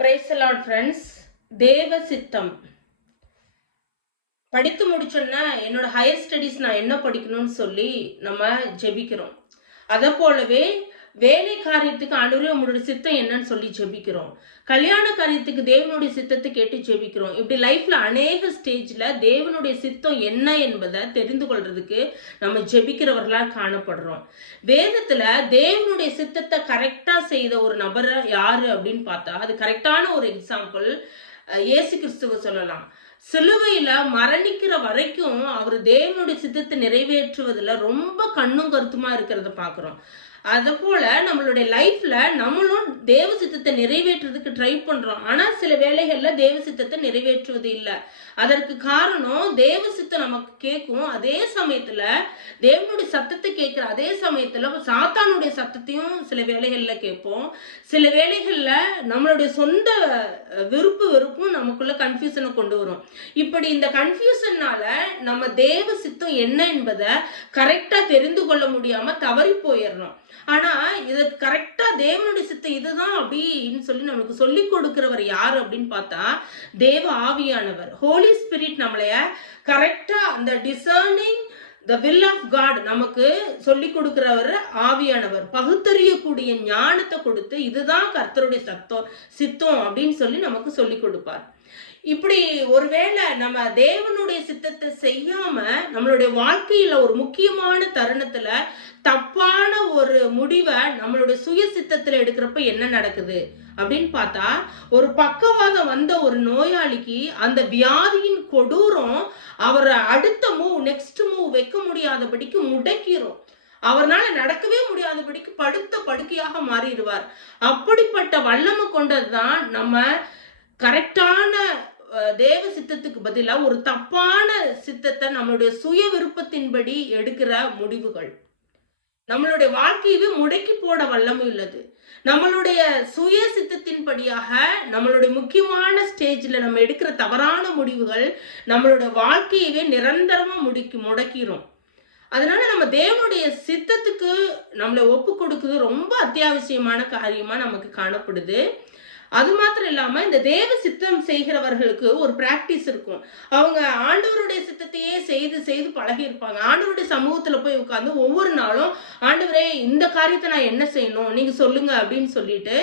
பிரைசலாட் friends தேவ சித்தம் படித்து முடிச்சோன்னா என்னோட ஹையர் ஸ்டடீஸ் நான் என்ன படிக்கணும்னு சொல்லி நம்ம ஜெபிக்கிறோம். அதை போலவே வேலை காரியத்துக்கு அனுரே உங்களுடைய சித்தம் என்னன்னு சொல்லி ஜெபிக்கிறோம். கல்யாண காரியத்துக்கு தேவனுடைய சித்தத்தை கேட்டு ஜெபிக்கிறோம். இப்படி லைஃப்ல அநேக ஸ்டேஜ்ல தேவனுடைய சித்தம் என்ன என்பதை தெரிந்து கொள்றதுக்கு நம்ம ஜெபிக்கிறவர்களா காணப்படுறோம். வேதத்துல தேவனுடைய சித்தத்தை கரெக்டா செய்த ஒரு நபர் யாரு அப்படின்னு பார்த்தா அது கரெக்டான ஒரு எக்ஸாம்பிள் இயேசு கிறிஸ்துவ சொல்லலாம். சிலுவையில மரணிக்கிற வரைக்கும் அவர் தேவனுடைய சித்தத்தை நிறைவேற்றுவதில் ரொம்ப கண்ணும் கருத்துமா இருக்கிறத பார்க்குறோம். அதை போல் நம்மளுடைய லைஃப்பில் நம்மளும் தேவ சித்தத்தை நிறைவேற்றுறதுக்கு ட்ரை பண்ணுறோம் ஆனால் சில வேலைகளில் தேவ சித்தத்தை நிறைவேற்றுவது இல்லை. அதற்கு காரணம் தேவ சித்தம் நமக்கு கேட்கும். அதே சமயத்தில் தேவனுடைய சத்தத்தை கேட்குற அதே சமயத்தில் சாத்தானுடைய சத்தத்தையும் சில வேலைகளில் கேட்போம். சில வேலைகளில் நம்மளுடைய சொந்த விருப்பு வெறுப்பும் நமக்குள்ள கன்ஃபியூஷனை கொண்டு வரும். இப்படி இந்த கன்ஃபியூஷன்னால நம்ம தேவ சித்தம் என்ன என்பதை கரெக்டாக தெரிந்து கொள்ள முடியாமல் தவறி போயிடுறோம் ஆனா இது கரெக்டா தேவனுடைய சித்தம் இதுதான் அப்படின்னு சொல்லி நமக்கு சொல்லி கொடுக்கிறவர் யாரு அப்படின்னு பார்த்தா தேவ ஆவியானவர். ஹோலி ஸ்பிரிட் நம்மளைய கரெக்டா அந்த discerning the will of God நமக்கு சொல்லி கொடுக்கிறவர் ஆவியானவர். பகுத்தறியக்கூடிய ஞானத்தை கொடுத்து இதுதான் கர்த்தருடைய சத்தம் சித்தம் அப்படின்னு சொல்லி நமக்கு சொல்லி கொடுப்பார். இப்படி ஒருவேளை நம்ம தேவனுடைய சித்தத்தை செய்யாம நம்மளுடைய வாழ்க்கையில ஒரு முக்கியமான தருணத்துல தப்பா முடிவை நம்மளுடைய சுய சித்தத்துல எடுக்கிறப்ப என்ன நடக்குது? அப்படின்னு பார்த்தா ஒரு பக்கவாதம் வந்த ஒரு நோயாளிக்கு அந்த வியாதியின் கொடூரம் அவரை அடுத்த மூவ் நெக்ஸ்ட் மூவ் வைக்க முடியாதபடிக்கு முடக்கிரும். அவர்னால நடக்கவே முடியாதபடிக்கு படுத்த படுக்கையாக மாறிடுவார். அப்படிப்பட்ட வல்லமை கொண்டதுதான் நம்ம கரெக்டான தேவ சித்தத்துக்கு பதிலாக ஒரு தப்பான சித்தத்தை நம்மளுடைய சுய விருப்பத்தின்படி எடுக்கிற முடிவுகள். நம்மளுடைய வாழ்க்கையவே முடக்கி போட வல்லமை உள்ளது. நம்மளுடைய சுய சித்தத்தின்படியாக நம்மளுடைய முக்கியமான ஸ்டேஜில் நம்ம எடுக்கிற தவறான முடிவுகள் நம்மளுடைய வாழ்க்கையவே நிரந்தரமாக முடுக்கி முடக்கிறோம் அதனால நம்ம தேவனுடைய சித்தத்துக்கு நம்மளை ஒப்பு கொடுக்குறது ரொம்ப அத்தியாவசியமான காரியமாக நமக்கு காணப்படுது. அது மாத்திரம் இல்லாம இந்த தேவ சித்தம் செய்கிறவர்களுக்கு ஒரு பிராக்டிஸ் இருக்கும். அவங்க ஆண்டவருடைய சித்தத்தையே செய்து செய்து பழகி இருப்பாங்க ஆண்டவருடைய சமூகத்துல போய் உட்காந்து ஒவ்வொரு நாளும் ஆண்டவரே இந்த காரியத்தை நான் என்ன செய்யணும்? நீங்க சொல்லுங்க அப்படின்னு சொல்லிட்டு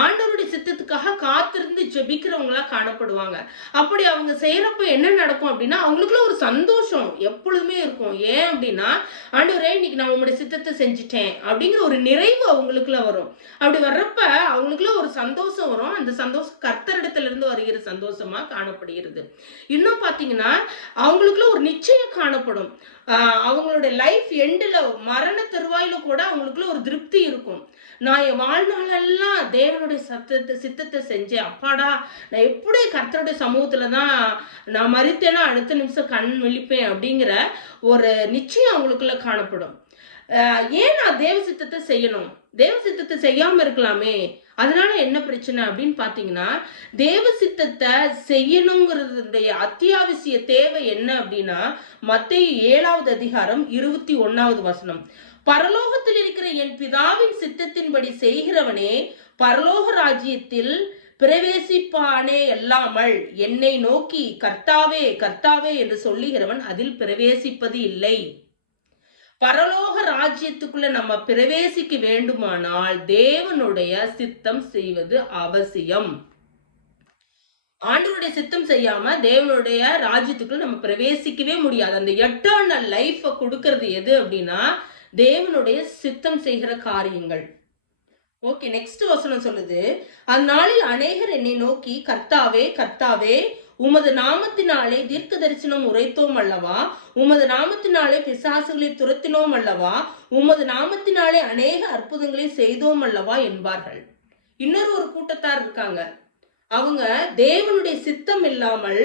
ஆண்டவருடைய சித்தத்துக்காக காத்திருந்து ஜெபிக்கிறவங்களா காணப்படுவாங்க. அப்படி அவங்க செய்யறப்ப என்ன நடக்கும் அப்படின்னா அவங்களுக்குள்ள ஒரு சந்தோஷம் எப்பொழுதுமே இருக்கும். ஏன் அப்படின்னா ஆண்டவரே இன்னைக்கு நான் உங்களுடைய சித்தத்தை செஞ்சுட்டேன் அப்படிங்கிற ஒரு நிறைவு அவங்களுக்குள்ள வரும். அப்படி வர்றப்ப அவங்களுக்குள்ள ஒரு சந்தோஷம் வரும். அந்த சந்தோஷம் கர்த்தரிடத்துல இருந்து வருகிற சந்தோஷமா காணப்படுகிறது. இன்னும் பாத்தீங்கன்னா அவங்களுக்குள்ள ஒரு நிச்சயம் காணப்படும். அவங்களோட அவங்களுடைய லைஃப் எண்டில் மரண தருவாயில கூட அவங்களுக்குள்ள ஒரு திருப்தி இருக்கும். நான் என் வாழ்நாளெல்லாம் தேவனுடைய சத்தத்தை சித்தத்தை செஞ்சேன். அப்பாடா நான் எப்படி கர்த்தருடைய சமூகத்தில் தான் நான் மறித்தேன்னா அடுத்த நிமிஷம் கண் விழிப்பேன் அப்படிங்கிற ஒரு நிச்சயம் அவங்களுக்குள்ள காணப்படும். ஏன் நான் தேவ சித்தத்தை செய்யணும்? தேவ சித்தத்தை செய்யாம இருக்கலாமே. அதனால என்ன பிரச்சனை அப்படின்னு பாத்தீங்கன்னா தேவ சித்தத்தை செய்யணுங்கிறதுடைய அத்தியாவசிய தேவை என்ன அப்படின்னா மத்திய ஏழாவது அதிகாரம் இருபத்தி ஒன்னாவது வசனம். பரலோகத்தில் இருக்கிற என் பிதாவின் சித்தத்தின்படி செய்கிறவனே பரலோக ராஜ்யத்தில் பிரவேசிப்பானே அல்லாமல் என்னை நோக்கி கர்த்தாவே கர்த்தாவே என்று சொல்லுகிறவன் அதில் பிரவேசிப்பது இல்லை. பரலோக ராஜ்யத்துக்குள்ள நம்ம பிரவேசிக்க வேண்டுமானால் தேவனுடைய சித்தம் செய்வது அவசியம். ஆண்டவருடைய சித்தம் செய்யாம தேவனுடைய ராஜ்யத்துக்குள்ள நம்ம பிரவேசிக்கவே முடியாது. அந்த எட்டர்னல் லைஃபை கொடுக்கறது எது அப்படின்னா தேவனுடைய சித்தம் செய்கிற காரியங்கள். ஓகே நெக்ஸ்ட் வசனம் சொல்லுது. அந்நாளில் அநேகர் என்னை நோக்கி கர்த்தாவே கர்த்தாவே உமது நாமத்தினாலே தீர்க்க தரிசனம் உரைத்தோம் அல்லவா? உமது நாமத்தினாலே பிசாசுகளை துரத்தினோம் அல்லவா? உமது நாமத்தினாலே அநேக அற்புதங்களை செய்தோம் அல்லவா? என்பார்கள். இன்னொரு ஒரு கூட்டத்தார் இருக்காங்க. அவங்க தேவனுடைய சித்தம் இல்லாமல்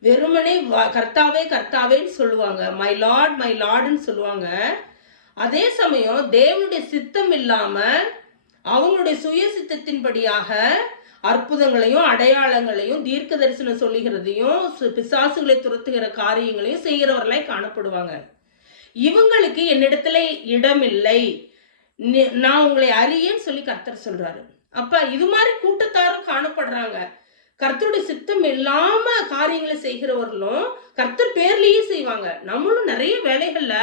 வெறுமனே கர்த்தாவே கர்த்தாவேன்னு சொல்லுவாங்க. மை லார்ட் மை லார்டுன்னு சொல்லுவாங்க. அதே சமயம் தேவனுடைய சித்தம் இல்லாமல் அவங்களுடைய சுய சித்தத்தின்படியாக அற்புதங்களையும் அடையாளங்களையும் தீர்க்க தரிசனம் சொல்லுகிறதையும் சு- பிசாசுகளை துரத்துகிற காரியங்களையும் செய்கிறவர்களாய் காணப்படுவாங்க. இவங்களுக்கு என்னிடத்துல இடம் இல்லை நான் உங்களை அறியேன்னு சொல்லி கர்த்தர் சொல்றாரு. அப்ப இது மாதிரி கூட்டத்தாரும் காணப்படுறாங்க. கர்த்தருடைய சித்தம் இல்லாம காரியங்களை செய்கிறவர்களும் கர்த்தர் பேர்லயே செய்வாங்க. நம்மளும் நிறைய வேலைகள்ல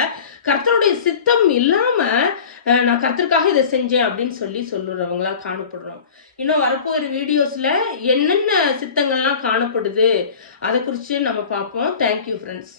கர்த்தருடைய சித்தம் இல்லாம நான் கர்த்தருக்காக இதை செஞ்சேன் அப்படின்னு சொல்லி சொல்லுறவங்களா காணப்படுறோம். இன்னும் வரப்போகிற வீடியோஸ்ல என்னென்ன சித்தங்கள்லாம் காணப்படுது அதை குறித்து நம்ம பார்ப்போம். Thank you friends